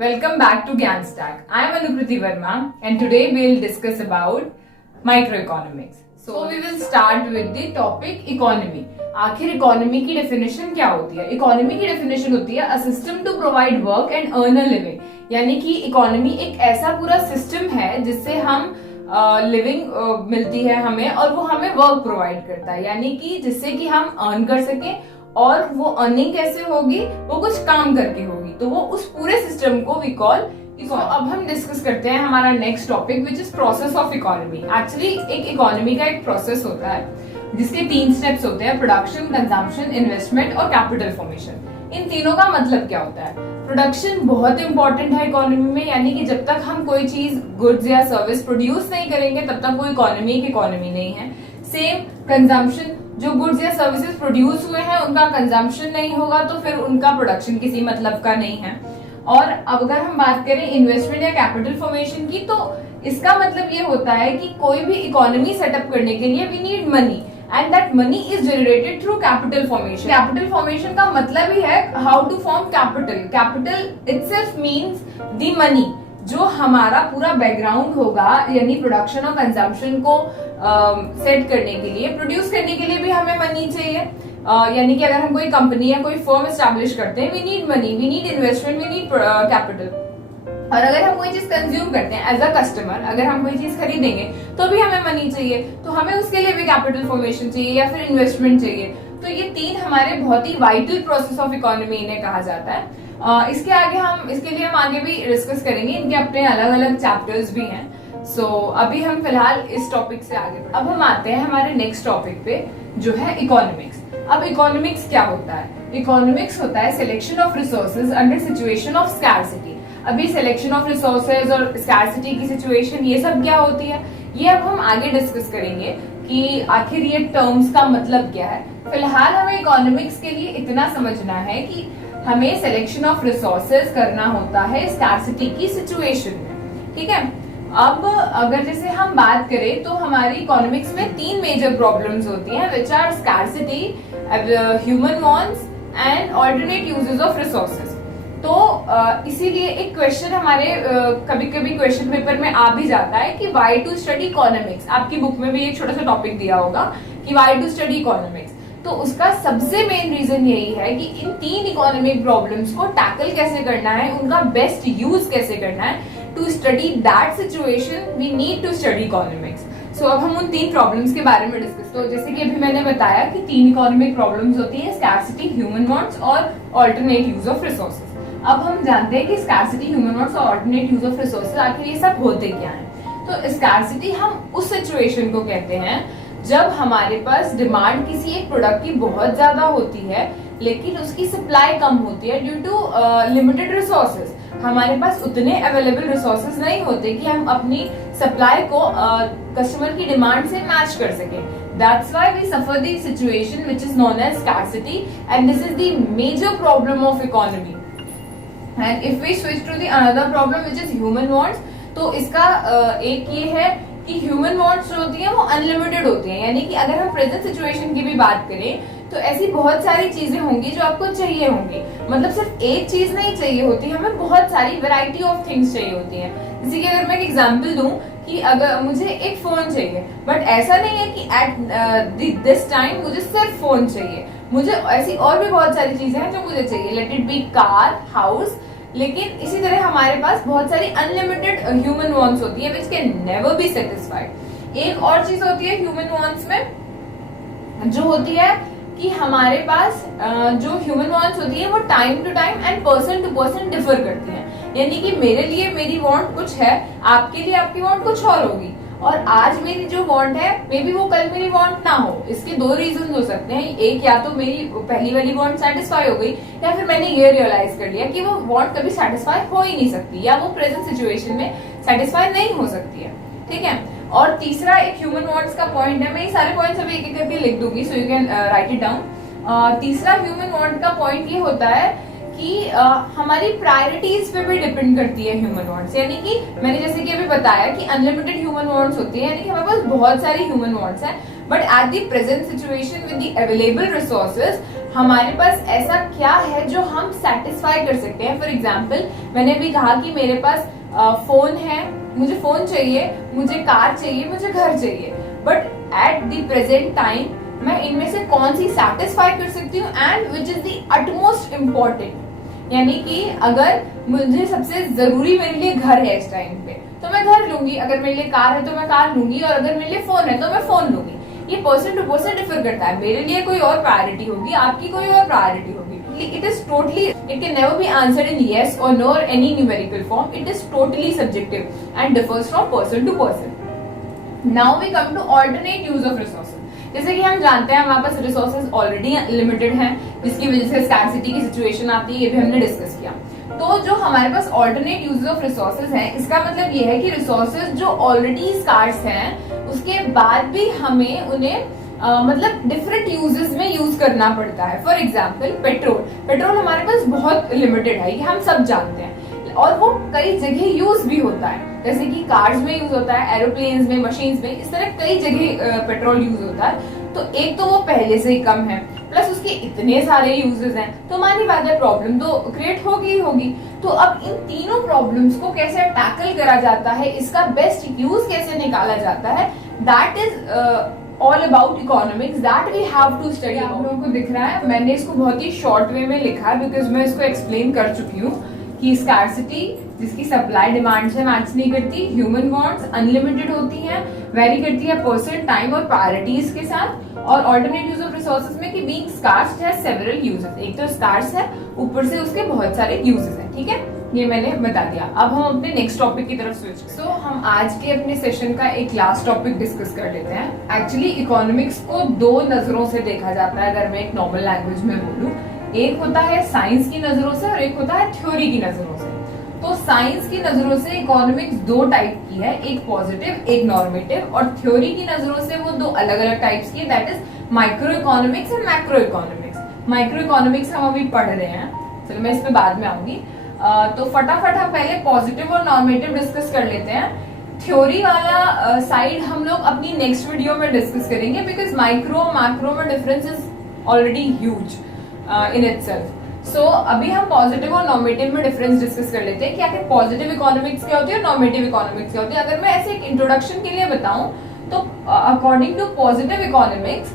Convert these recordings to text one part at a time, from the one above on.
Welcome back to GyanStack. I am Anukriti Verma and today we will discuss about microeconomics. So we will start with the topic economy. आखिर economy की definition क्या होती है? Economy की definition होती है a system to provide work and earn a living. यानी कि इकोनॉमी एक ऐसा पूरा सिस्टम है जिससे हम लिविंग मिलती है हमें और वो हमें वर्क प्रोवाइड करता है, यानी कि जिससे कि हम अर्न कर सके. और वो अर्निंग कैसे होगी? वो कुछ काम करके होगी. तो वो उस पूरे सिस्टम को वी कॉल इकोनॉमी. अब हम डिस्कस करते हैं हमारा next topic which is process of economy. Actually एक इकोनॉमी का एक प्रोसेस होता है जिसके 3 स्टेप्स होते हैं: प्रोडक्शन, कंजम्पशन, इन्वेस्टमेंट और कैपिटल फॉर्मेशन. इन तीनों का मतलब क्या होता है? प्रोडक्शन बहुत इंपॉर्टेंट है इकोनॉमी में, यानी कि जब तक हम कोई चीज गुड्स या सर्विस प्रोड्यूस नहीं करेंगे तब तक वो इकोनॉमी एक इकोनॉमी नहीं है. सेम कंजम्पशन, जो गुड्स या सर्विसेज प्रोड्यूस हुए हैं उनका कंजम्पशन नहीं होगा तो फिर उनका प्रोडक्शन किसी मतलब का नहीं है. और अब अगर हम बात करें इन्वेस्टमेंट या कैपिटल फॉर्मेशन की, तो इसका मतलब ये होता है कि कोई भी इकोनॉमी सेटअप करने के लिए we need money and that money is generated through capital formation. Capital formation का मतलब ही है how to form capital. Capital itself means the money. जो हमारा पूरा बैकग्राउंड होगा, यानी प्रोडक्शन और कंजम्पशन को सेट करने के लिए, प्रोड्यूस करने के लिए भी हमें मनी चाहिए. यानी कि अगर हम कोई कंपनी या कोई फर्म एस्टैब्लिश करते हैं, we need money, we need investment, we need capital. और अगर हम कोई चीज कंज्यूम करते हैं एज अ कस्टमर, अगर हम कोई चीज खरीदेंगे तो भी हमें मनी चाहिए. तो हमें उसके लिए भी कैपिटल फॉर्मेशन चाहिए या फिर इन्वेस्टमेंट चाहिए. तो ये 3 हमारे बहुत ही वाइटल प्रोसेस ऑफ इकोनॉमी इन्हें कहा जाता है. इसके लिए हम आगे भी डिस्कस करेंगे. इनके अपने अलग अलग चैप्टर्स भी हैं. अभी हम फिलहाल इस टॉपिक से आगे बढ़ते हैं. अब हम आते हैं हमारे नेक्स्ट टॉपिक पे जो है इकोनॉमिक्स. अब इकोनॉमिक्स क्या होता है? इकोनॉमिक्स होता है selection of resources under situation of scarcity. अभी सिलेक्शन ऑफ रिसोर्सेज और स्कैर्सिटी की सिचुएशन, ये सब क्या होती है, ये अब हम आगे डिस्कस करेंगे कि आखिर ये टर्म्स का मतलब क्या है. फिलहाल हमें इकोनॉमिक्स के लिए इतना समझना है कि हमें सिलेक्शन ऑफ रिसोर्सेज करना होता है स्कैर्सिटी की सिचुएशन में. ठीक है. अब अगर जैसे हम बात करें तो हमारी इकोनॉमिक्स में 3 मेजर प्रॉब्लम्स होती हैं which are scarcity, human wants and alternate uses of resources. तो इसीलिए एक क्वेश्चन हमारे कभी कभी क्वेश्चन पेपर में आ भी जाता है कि व्हाई टू स्टडी इकोनॉमिक्स. आपकी बुक में भी एक छोटा सा टॉपिक दिया होगा कि व्हाई टू स्टडी इकोनॉमिक्स. तो उसका सबसे मेन रीजन यही है कि इन 3 इकोनॉमिक प्रॉब्लम्स को टैकल कैसे करना है, उनका बेस्ट यूज कैसे करना है. To study that situation we need to study economics. So अब हम उन 3 प्रॉब्लम्स के बारे में डिस्कस. तो जैसे कि अभी मैंने बताया कि 3 इकोनॉमिक प्रॉब्लम्स होती है: स्कैर्सिटी, ह्यूमन वांट्स और ऑल्टरनेट यूज ऑफ रिसोर्सेज. अब हम जानते हैं कि स्कैर्सिटी, ह्यूमन वांट्स और ऑल्टरनेट यूज ऑफ रिसोर्सेज आखिर ये सब होते क्या हैं. तो स्कैर्सिटी हम उस सिचुएशन को कहते हैं जब हमारे पास डिमांड किसी एक प्रोडक्ट की बहुत ज्यादा होती है लेकिन उसकी सप्लाई कम होती है ड्यू टू लिमिटेड रिसोर्सेज. हमारे पास उतने अवेलेबल रिसोर्सेज नहीं होते कि हम अपनी सप्लाई को कस्टमर की डिमांड से मैच कर सकें. That's why we suffer the situation which is known as scarcity, and this is the major problem of economy. And if we switch to the another problem which is human wants, तो इसका एक ये है कि human wants जो होती हैं वो अनलिमिटेड होती हैं. यानी कि अगर हम प्रेजेंट सिचुएशन की भी बात करें तो ऐसी बहुत सारी चीजें होंगी जो आपको चाहिए होंगी. मतलब सिर्फ एक चीज नहीं चाहिए होती, हमें बहुत सारी वैरायटी ऑफ थिंग्स चाहिए होती हैं. जैसे कि अगर मैं एक एग्जांपल दूं कि अगर मुझे एक फोन चाहिए, बट ऐसा नहीं है कि एट दिस टाइम मुझे सिर्फ फोन चाहिए. मुझे ऐसी और भी बहुत सारी चीजें हैं जो मुझे चाहिए. Let it be car, house. लेकिन इसी तरह हमारे पास बहुत सारी अनलिमिटेड ह्यूमन वांट्स होती है which can never be satisfied. एक और चीज होती है ह्यूमन वांट्स में जो होती है कि हमारे पास जो ह्यूमन वांट्स होती है वो time to time and person to person differ करती हैं. यानी कि मेरे लिए मेरी वांट कुछ है, आपके लिए आपकी वांट कुछ और होगी. और आज मेरी जो वांट है मे बी वो कल मेरी वांट ना हो. इसके 2 रीजन हो सकते हैं. एक, या तो मेरी पहली वाली वांट सेटिस्फाई हो गई, या फिर मैंने ये रियलाइज कर लिया कि वो वांट कभी सेटिस्फाई हो ही नहीं सकती, या वो प्रेजेंट सिचुएशन में सेटिस्फाई नहीं हो सकती है. ठीक है. और तीसरा एक ह्यूमन वांट्स का पॉइंट है. मैं ये सारे पॉइंट्स अभी एक एक करके लिख दूंगी so you can write it down. तीसरा ह्यूमन वांट का पॉइंट ये होता है कि हमारी प्रायोरिटीज पे भी डिपेंड करती है ह्यूमन वांट्स. यानी कि मैंने जैसे कि अभी बताया कि अनलिमिटेड ह्यूमन वांट्स होती है, यानी कि हमारे पास बहुत सारी ह्यूमन वांट्स हैं, but at the present situation with the available resources हमारे पास ऐसा क्या है जो हम सेटिस्फाई कर सकते हैं। फॉर एग्जाम्पल, मैंने भी कहा कि मेरे पास फोन है, मुझे फोन चाहिए, मुझे कार चाहिए, मुझे घर चाहिए, but at the present time मैं इनमें से कौन सी सेटिस्फाई कर सकती हूँ and which is the utmost important. यानी कि अगर मुझे सबसे जरूरी मेरे लिए घर है इस टाइम पे तो मैं घर लूंगी, अगर मेरे लिए कार है तो मैं कार लूंगी, और अगर मेरे लिए फोन है तो मैं फोन लूंगी। ये पर्सन टू पर्सन डिफर करता है। मेरे लिए कोई और प्रायोरिटी होगी, आपकी कोई और प्रायोरिटी होगी। It is totally, it can never be answered in yes और नो और any numerical form. It is totally subjective and differs from person to person. Now we come to alternate use of resources. जैसे कि हम जानते हैं हमारे पास resources already limited हैं, जिसकी वजह से स्कैर्सिटी की सिचुएशन आती है, ये भी हमने डिस्कस किया। तो जो हमारे पास ऑल्टरनेट यूजेस ऑफ रिसोर्सेज हैं, इसका मतलब ये है कि रिसोर्सेज जो ऑलरेडी स्कार्स हैं उसके बाद भी हमें उन्हें मतलब डिफरेंट यूजेस में यूज करना पड़ता है। फॉर एग्जाम्पल, पेट्रोल हमारे पास बहुत लिमिटेड है, ये हम सब जानते हैं, और वो कई जगह यूज भी होता है। जैसे कि कार्स में यूज होता है, एरोप्लेन्स में, मशीन्स में, इस तरह कई जगह पेट्रोल यूज होता है। तो एक तो वो पहले से ही कम है, प्लस उसके इतने सारे यूजेस हैं, तो मानी बात है प्रॉब्लम तो क्रिएट होगी ही होगी। तो अब इन तीनों प्रॉब्लम्स को कैसे टैकल करा जाता है, इसका बेस्ट यूज कैसे निकाला जाता है, that is all about economics that we have to study. आप लोगों को दिख रहा है, मैंने इसको बहुत ही शॉर्ट वे में लिखा है बिकॉज मैं इसको एक्सप्लेन कर चुकी हूँ कि स्कार्सिटी जिसकी सप्लाई डिमांड से मैच नहीं करती, ह्यूमन वांट्स अनलिमिटेड होती हैं, वेरी करती है पर्सन, टाइम और प्रायोरिटीज के साथ, और ऑल्टरनेट यूज ऑफ रिसोर्सेज में कि बीइंग स्कार्स है सेवरल यूजेस। एक तो स्कार्स है, ऊपर से उसके बहुत सारे यूजेस हैं। ठीक है, ये मैंने बता दिया। अब हम अपने नेक्स्ट टॉपिक की तरफ स्विच। सो हम आज के अपने सेशन का एक लास्ट टॉपिक डिस्कस कर लेते हैं। एक्चुअली इकोनॉमिक्स को दो नजरों से देखा जाता है, अगर मैं एक नॉर्मल लैंग्वेज में बोलूं। एक होता है साइंस की नजरों से और एक होता है थ्योरी की नजरों से। तो साइंस की नजरों से इकोनॉमिक्स दो टाइप की है, एक पॉजिटिव एक नॉर्मेटिव, और थ्योरी की नजरों से वो दो अलग अलग टाइप्स की है, that is micro economics and macro economics. Micro economics हम अभी पढ़ रहे हैं, चलो मैं इस पे बाद में आऊंगी। तो फटाफट हम पहले पॉजिटिव और नॉर्मेटिव डिस्कस कर लेते हैं। थ्योरी वाला साइड हम लोग अपनी नेक्स्ट वीडियो में डिस्कस करेंगे, बिकॉज माइक्रो मैक्रो में difference is already huge in itself. So अभी हम पॉजिटिव और नॉर्मेटिव में डिफरेंस डिस्कस कर लेते हैं कि आखिर पॉजिटिव इकोनॉमिक्स क्या होती है और नॉर्मेटिव इकोनॉमिक्स क्या होती है। अगर मैं ऐसे एक इंट्रोडक्शन के लिए बताऊं तो अकॉर्डिंग टू पॉजिटिव इकोनॉमिक्स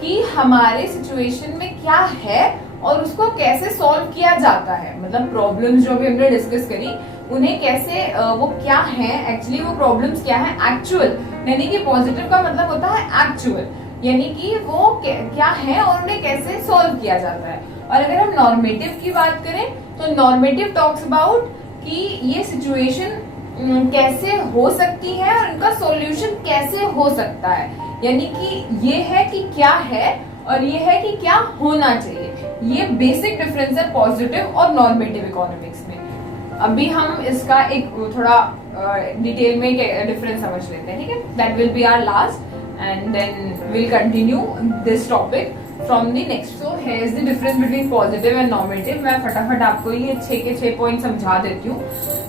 कि हमारे सिचुएशन में क्या है और उसको कैसे सॉल्व किया जाता है, मतलब प्रॉब्लम्स जो भी हमने डिस्कस करी उन्हें कैसे वो क्या है, एक्चुअली वो प्रॉब्लम्स क्या है एक्चुअल, यानी कि पॉजिटिव का मतलब होता है एक्चुअल, यानी कि वो क्या है और उन्हें कैसे सॉल्व किया जाता है। और अगर हम नॉर्मेटिव की बात करें तो नॉर्मेटिव टॉक्स अबाउट कि ये सिचुएशन कैसे हो सकती है और इनका सॉल्यूशन कैसे हो सकता है, यानी कि ये है कि क्या है और ये है कि क्या होना चाहिए। ये बेसिक डिफरेंस है पॉजिटिव और नॉर्मेटिव इकोनॉमिक्स में। अभी हम इसका एक थोड़ा डिटेल में डिफरेंस समझ लेते हैं, ठीक है। That will be our last and then we'll continue this topic from the next. So here's the difference between positive and normative. मैं फटाफट आपको ये 6 के 6 पॉइंट समझा देती हूँ।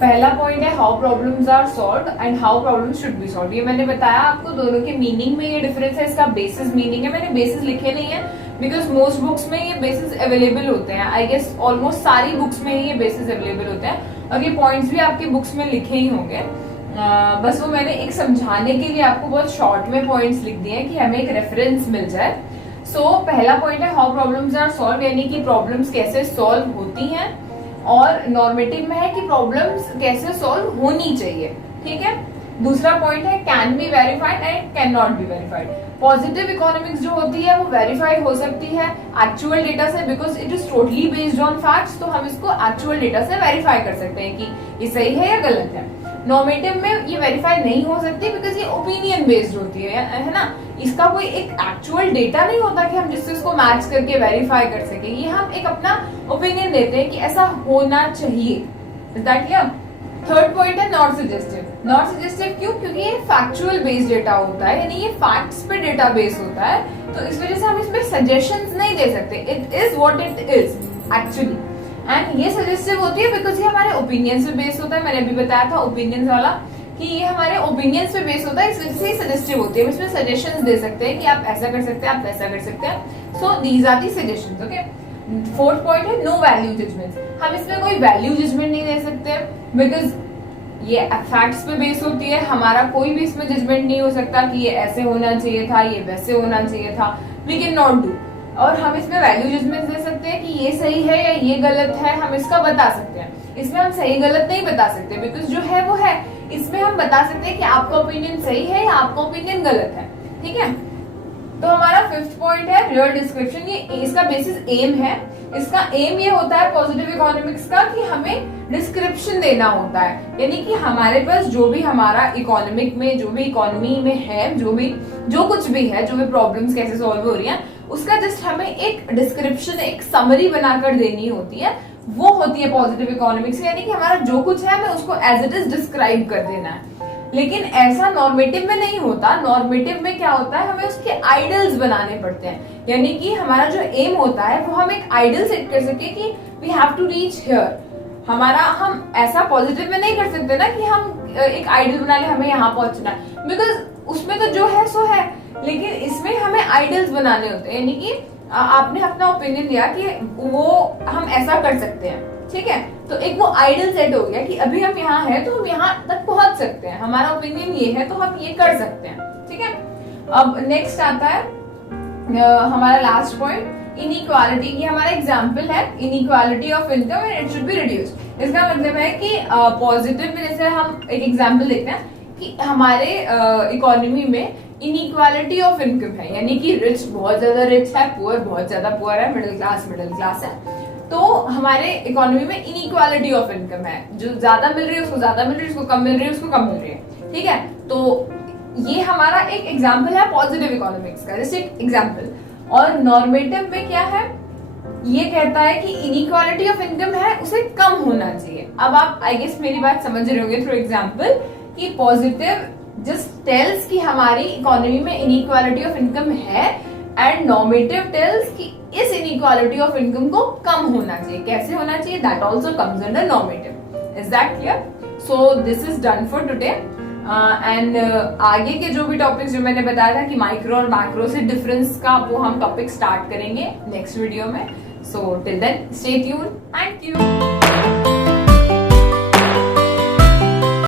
पहला पॉइंट है how problems are solved and how problems should be solved. ये मैंने बताया आपको, दोनों के मीनिंग में ये डिफरेंस है। इसका बेसिस मीनिंग है, मैंने बेसिस लिखे नहीं है बिकॉज मोस्ट बुक्स में ये बेसिस अवेलेबल होते हैं। आई गेस ऑलमोस्ट सारी बुक्स में ये बेसिस अवेलेबल होते हैं और ये पॉइंट्स भी आपकी बुक्स में लिखे ही होंगे। बस वो मैंने एक समझाने के लिए आपको बहुत शॉर्ट में पॉइंट्स लिख दिए हैं कि हमें एक रेफरेंस मिल जाए। सो पहला पॉइंट है हाउ प्रॉब्लम्स आर सॉल्व, यानी कि प्रॉब्लम्स कैसे सॉल्व होती हैं, और नॉर्मेटिव में है कि प्रॉब्लम्स कैसे सॉल्व होनी चाहिए, ठीक है। दूसरा पॉइंट है can be verified and can not be verified. Positive economics जो होती है वो वेरीफाई हो सकती है एक्चुअल डेटा से, because it is totally based on facts, तो हम इसको एक्चुअल डेटा से वेरीफाई कर सकते हैं कि ये सही है या गलत है। नॉर्मेटिव में ये वेरीफाई नहीं हो सकती बिकॉज ये ओपिनियन बेस्ड होती है ना, इसका कोई एक एक्चुअल डेटा नहीं होता कि हम जिससे इसको मैच करके वेरीफाई कर सके। ये हम एक अपना ओपिनियन देते हैं कि ऐसा होना चाहिए। Is that clear? Third point है नॉट सजेस्टिव। नॉट सजेस्टिव क्यों? क्योंकि ये फैक्चुअल बेस्ड डेटा होता है, यानी ये फैक्ट्स पे डेटा बेस होता है, तो इस वजह से हम इसमें सजेशंस नहीं दे सकते। It is what it is actually, and ये सजेस्टिव होती है बिकॉज ये हमारे ओपिनियन से बेस्ड होता है। मैंने अभी बताया था ओपिनियंस वाला कि ये हमारे ओपिनियंस पे बेस होता है, इस वजह से सजेस्टिव होती है। हम इसमें सजेशंस दे सकते हैं कि आप ऐसा कर सकते हैं, आप वैसा कर सकते हैं। So these are the suggestions. Okay, fourth point है नो वैल्यू जजमेंट। हम इसमें कोई वैल्यू जजमेंट नहीं दे सकते बिकॉज ये फैक्ट्स पे बेस होती है। हमारा कोई भी इसमें जजमेंट नहीं हो सकता कि ये ऐसे होना चाहिए था, ये वैसे होना चाहिए था। We can not do. और हम इसमें वैल्यू जजमेंट दे सकते हैं कि ये सही है या ये गलत है, हम इसका बता सकते हैं। इसमें हम सही गलत नहीं बता सकते बिकॉज जो है वो है। इसमें हम बता सकते हैं कि आपका ओपिनियन सही है या आपका ओपिनियन गलत है। ठीक है, तो हमारा फिफ्थ पॉइंट है रियल डिस्क्रिप्शन। ये इसका बेसिस एम है। इसका एम ये होता है पॉजिटिव इकोनॉमिक्स का कि हमें डिस्क्रिप्शन देना होता है, यानी कि हमारे पास जो भी हमारा इकोनॉमिक में, जो भी इकोनॉमी में है, जो कुछ भी है, जो भी प्रॉब्लम्स कैसे सॉल्व हो रही हैं, उसका जस्ट हमें एक डिस्क्रिप्शन, एक समरी बनाकर देनी होती है। वो होती है पॉजिटिव इकोनॉमिक्स, यानी कि हमारा जो कुछ है हमें उसको एज इट इज डिस्क्राइब कर देना है। लेकिन ऐसा नॉर्मेटिव में नहीं होता। नॉर्मेटिव में क्या होता है, हमें उसके आइडल्स बनाने पड़ते हैं, यानी कि हमारा जो एम होता है वो हम एक आइडल सेट कर सके कि we have to reach here. हम ऐसा पॉजिटिव में नहीं कर सकते ना कि हम एक आइडल बना ले, हमें यहाँ पहुंचना है, बिकॉज उसमें तो जो है सो है। लेकिन इसमें हमें आइडल्स बनाने होते हैं, यानी कि आपने अपना ओपिनियन दिया कि वो हम ऐसा कर सकते हैं। ठीक है, तो एक वो आइडल सेट हो गया कि अभी हम यहाँ हैं तो हम यहाँ तक पहुंच सकते हैं, हमारा ओपिनियन ये है तो हम ये कर सकते हैं। ठीक है, अब नेक्स्ट आता है हमारा लास्ट पॉइंट, इनइक्वालिटी। ये हमारा एग्जांपल है, inequality of income and it should be reduced. इसका मतलब है कि पॉजिटिव में जैसे हम एक एग्जांपल देखते हैं कि हमारे इकोनॉमी में इनइक्वालिटी ऑफ इनकम है, यानी कि रिच बहुत ज्यादा रिच है, पुअर बहुत ज्यादा पुअर है, मिडिल क्लास है। तो हमारे इकोनॉमी में इनइक्वालिटी ऑफ इनकम है, जो ज्यादा मिल रही है उसको ज्यादा मिल रही है, उसको कम मिल रही है उसको कम मिल रही है। ठीक है, तो ये हमारा एक एग्जांपल है पॉजिटिव इकोनॉमिक्स का, जैसे एक एग्जांपल। और नॉर्मेटिव में क्या है, ये कहता है कि इनइक्वालिटी ऑफ इनकम है, उसे कम होना चाहिए। अब आप आई गेस मेरी बात समझ रहे होंगे थ्रू एग्जांपल कि पॉजिटिव जस्ट टेल्स कि हमारी इकोनॉमी में इनइक्वालिटी ऑफ इनकम है एंड नॉर्मेटिव टेल्स कि इस इनइक्वालिटी ऑफ इनकम को कम होना चाहिए। कैसे होना चाहिए, that also comes under normative. Is that clear? So this is done for today and आगे के जो भी टॉपिक्स जो मैंने बताया था कि माइक्रो और मैक्रो से डिफरेंस का, वो हम टॉपिक स्टार्ट करेंगे नेक्स्ट वीडियो में। So till then stay tuned. Thank you.